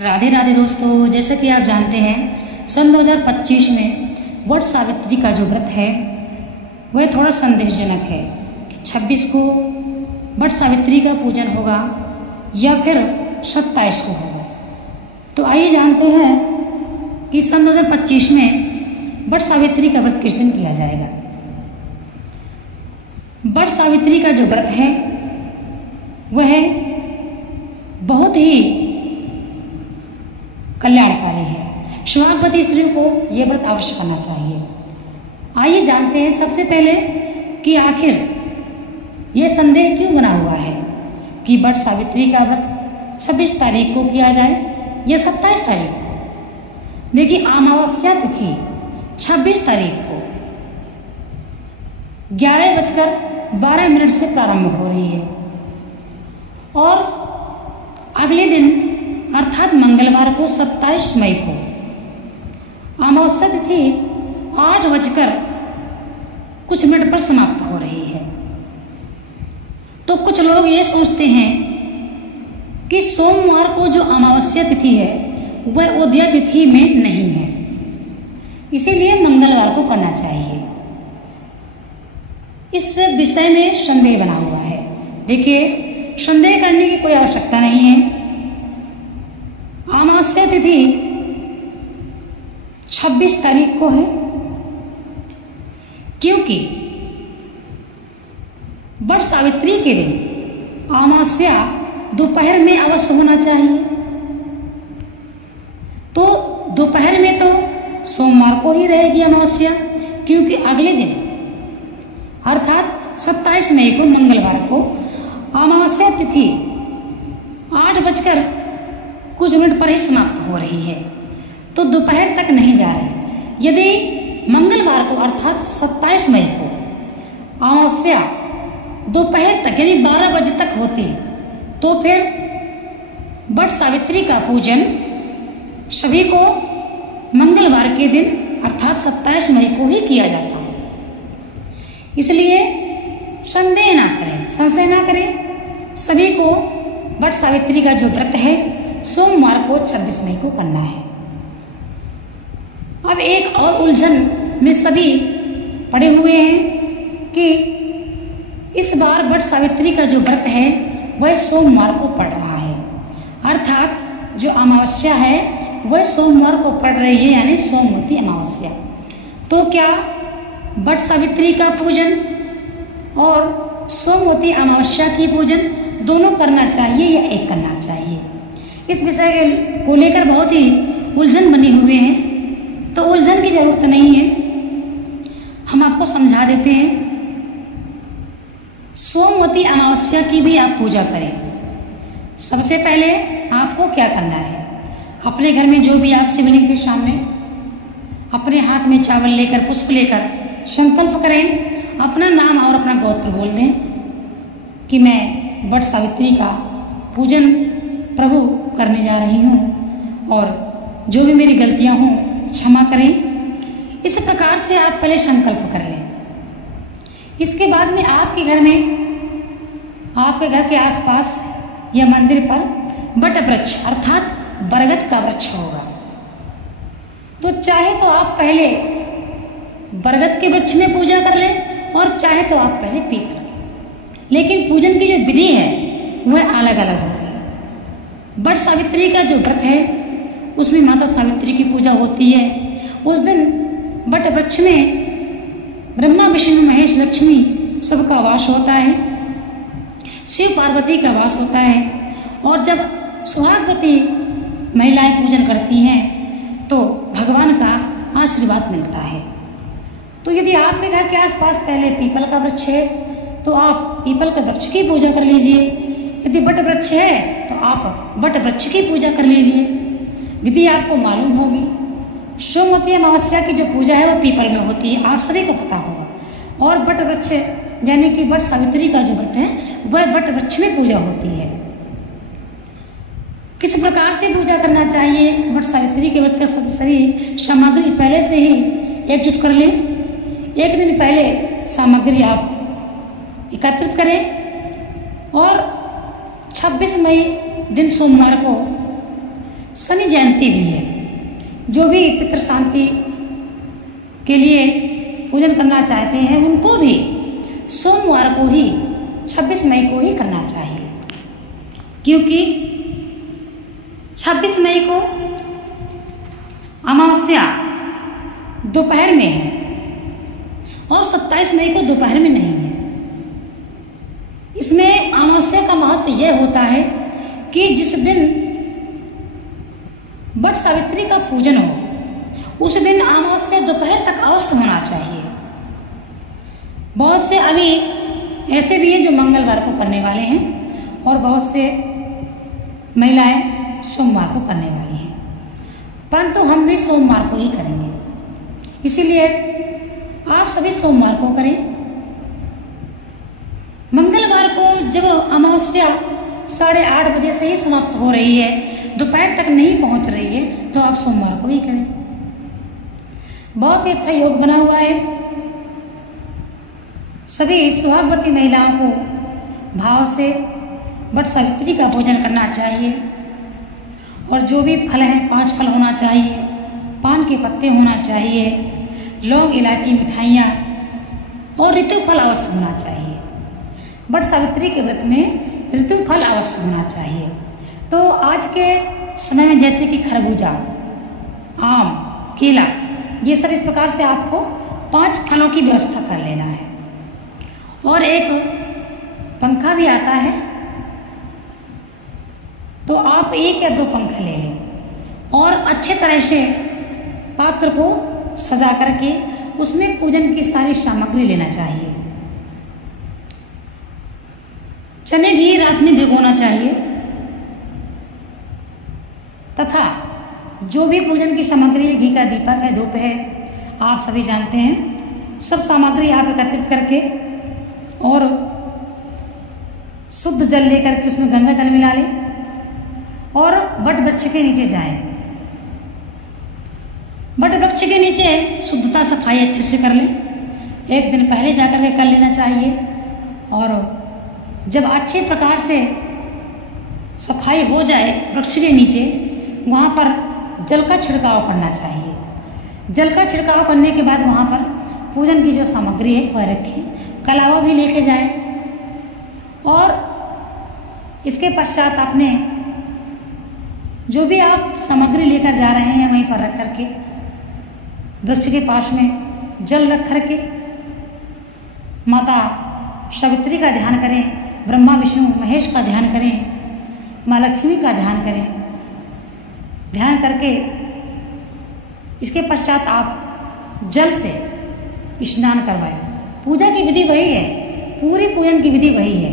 राधे राधे दोस्तों, जैसा कि आप जानते हैं सन 2025 में वट सावित्री का जो व्रत है वह थोड़ा संदेशजनक है कि 26 को वट सावित्री का पूजन होगा या फिर 27 को होगा। तो आइए जानते हैं कि सन 2025 में वट सावित्री का व्रत किस दिन किया जाएगा। वट सावित्री का जो व्रत है वह बहुत ही कल्याणकारी है। सुहागवती स्त्रियों को यह व्रत अवश्य करना चाहिए। आइए जानते हैं सबसे पहले कि आखिर यह संदेह क्यों बना हुआ है कि वट सावित्री का व्रत 26 तारीख को किया जाए या 27 तारीख को। देखिए, अमावस्या तिथि 26 तारीख को 11:12 से प्रारंभ हो रही है और अगले दिन अर्थात मंगलवार को 27 मई को अमावस्या तिथि 8 कुछ मिनट पर समाप्त हो रही है। तो कुछ लोग ये सोचते हैं कि सोमवार को जो अमावस्या तिथि है वह उदय तिथि में नहीं है, इसीलिए मंगलवार को करना चाहिए। इस विषय में संदेह बना हुआ है। देखिए, संदेह करने की कोई आवश्यकता नहीं है। अमावस्या तिथि 26 तारीख को है क्योंकि वट सावित्री के दिन अमावस्या दोपहर में अवश्य होना चाहिए। तो दोपहर में तो सोमवार को ही रहेगी अमावस्या, क्योंकि अगले दिन अर्थात 27 मई को मंगलवार को अमावस्या तिथि 8 कुछ मिनट पर ही समाप्त हो रही है, तो दोपहर तक नहीं जा रही। यदि मंगलवार को अर्थात 27 मई को अमावस्या दोपहर तक यानी 12 बजे तक होती तो फिर वट सावित्री का पूजन सभी को मंगलवार के दिन अर्थात 27 मई को ही किया जाता है। इसलिए संदेह ना करें, संशय ना करें। सभी को वट सावित्री का जो व्रत है सोमवार को 26 मई को करना है। अब एक और उलझन में सभी पड़े हुए हैं कि इस बार वट सावित्री का जो व्रत है वह सोमवार को पड़ रहा है, अर्थात जो अमावस्या है वह सोमवार को पड़ रही है, यानी सोमवती अमावस्या। तो क्या वट सावित्री का पूजन और सोमवती अमावस्या की पूजन दोनों करना चाहिए या एक करना चाहिए? इस विषय को लेकर बहुत ही उलझन बनी हुए हैं। तो उलझन की जरूरत नहीं है, हम आपको समझा देते हैं। सोमवती अमावस्या की भी आप पूजा करें। सबसे पहले आपको क्या करना है, अपने घर में जो भी आप शिवलिंग के सामने अपने हाथ में चावल लेकर पुष्प लेकर संकल्प करें, अपना नाम और अपना गोत्र बोल दें कि मैं वट सावित्री का पूजन प्रभु करने जा रही हूँ और जो भी मेरी गलतियाँ हों क्षमा करें। इस प्रकार से आप पहले संकल्प कर लें। इसके बाद में आपके घर में, आपके घर के आसपास या मंदिर पर वट वृक्ष अर्थात बरगद का वृक्ष होगा। तो चाहे तो आप पहले बरगद के वृक्ष में पूजा कर लें और चाहे तो आप पहले पीपल की, लेकिन पूजन की जो विधि है वह अलग अलग होगी। वट सावित्री का जो व्रत है उसमें माता सावित्री की पूजा होती है। उस दिन वट वृक्ष में ब्रह्मा विष्णु महेश लक्ष्मी सबका वास होता है, शिव पार्वती का वास होता है। और जब सुहागवती महिलाएं पूजन करती हैं तो भगवान का आशीर्वाद मिलता है। तो यदि आपके घर के आसपास पहले पीपल का वृक्ष है तो आप पीपल के वृक्ष की पूजा कर लीजिए। यदि वट वृक्ष है तो आप वट वृक्ष की पूजा कर लीजिए। विधि आपको मालूम होगी। सोमवती अमावस्या की जो पूजा है वो पीपल में होती है, आप सभी को पता होगा। और वट वृक्ष यानी कि वट सावित्री का जो व्रत है वह वट वृक्ष में पूजा होती है। किस प्रकार से पूजा करना चाहिए? वट सावित्री के व्रत का सभी सामग्री पहले से ही एकजुट कर लें। एक दिन पहले सामग्री आप एकत्रित करें और 26 मई दिन सोमवार को शनि जयंती भी है। जो भी पितृ शांति के लिए पूजन करना चाहते हैं उनको भी सोमवार को ही 26 मई को ही करना चाहिए, क्योंकि 26 मई को अमावस्या दोपहर में है और 27 मई को दोपहर में नहीं है। इसमें अमावस्या का महत्व यह होता है कि जिस दिन वट सावित्री का पूजन हो उस दिन अमावस्या दोपहर तक अवश्य होना चाहिए। बहुत से अभी ऐसे भी हैं जो मंगलवार को करने वाले हैं और बहुत से महिलाएं सोमवार को करने वाली हैं, परंतु हम भी सोमवार को ही करेंगे। इसीलिए आप सभी सोमवार को करें। मंगलवार को जब अमावस्या 8:30 बजे से ही समाप्त हो रही है, दोपहर तक नहीं पहुंच रही है, तो आप सोमवार को ही करें। बहुत ही अच्छा योग बना हुआ है। सभी सुहागवती महिलाओं को भाव से वट सावित्री का पूजन करना चाहिए और जो भी फल है 5 फल होना चाहिए, पान के पत्ते होना चाहिए, लौंग इलायची मिठाइयाँ और ऋतु फल अवश्य होना चाहिए। वट सावित्री के व्रत में ऋतु फल अवश्य होना चाहिए। तो आज के समय में जैसे कि खरबूजा, आम, केला, ये सब इस प्रकार से आपको 5 फलों की व्यवस्था कर लेना है। और एक पंखा भी आता है, तो आप 1 या 2 पंखे ले लें और अच्छे तरह से पात्र को सजा करके उसमें पूजन की सारी सामग्री लेना चाहिए। चने भी रात में भिगोना चाहिए तथा जो भी पूजन की सामग्री है, घी का दीपक है, धूप है, आप सभी जानते हैं, सब सामग्री आप एकत्रित करके और शुद्ध जल लेकर के उसमें गंगा जल मिला लें और वट वृक्ष के नीचे जाएं। वट वृक्ष के नीचे शुद्धता सफाई अच्छे से कर लें। एक दिन पहले जाकर के कर लेना चाहिए और जब अच्छे प्रकार से सफाई हो जाए वृक्ष के नीचे, वहाँ पर जल का छिड़काव करना चाहिए। जल का छिड़काव करने के बाद वहाँ पर पूजन की जो सामग्री है वह रखें, कलावा भी लेके जाए और इसके पश्चात आपने जो भी आप सामग्री लेकर जा रहे हैं वहीं पर रख करके वृक्ष के पास में जल रख करके माता सावित्री का ध्यान करें, ब्रह्मा विष्णु महेश का ध्यान करें, माँ लक्ष्मी का ध्यान करें। ध्यान करके इसके पश्चात आप जल से स्नान करवाएं। पूजा की विधि वही है, पूरी पूजन की विधि वही है।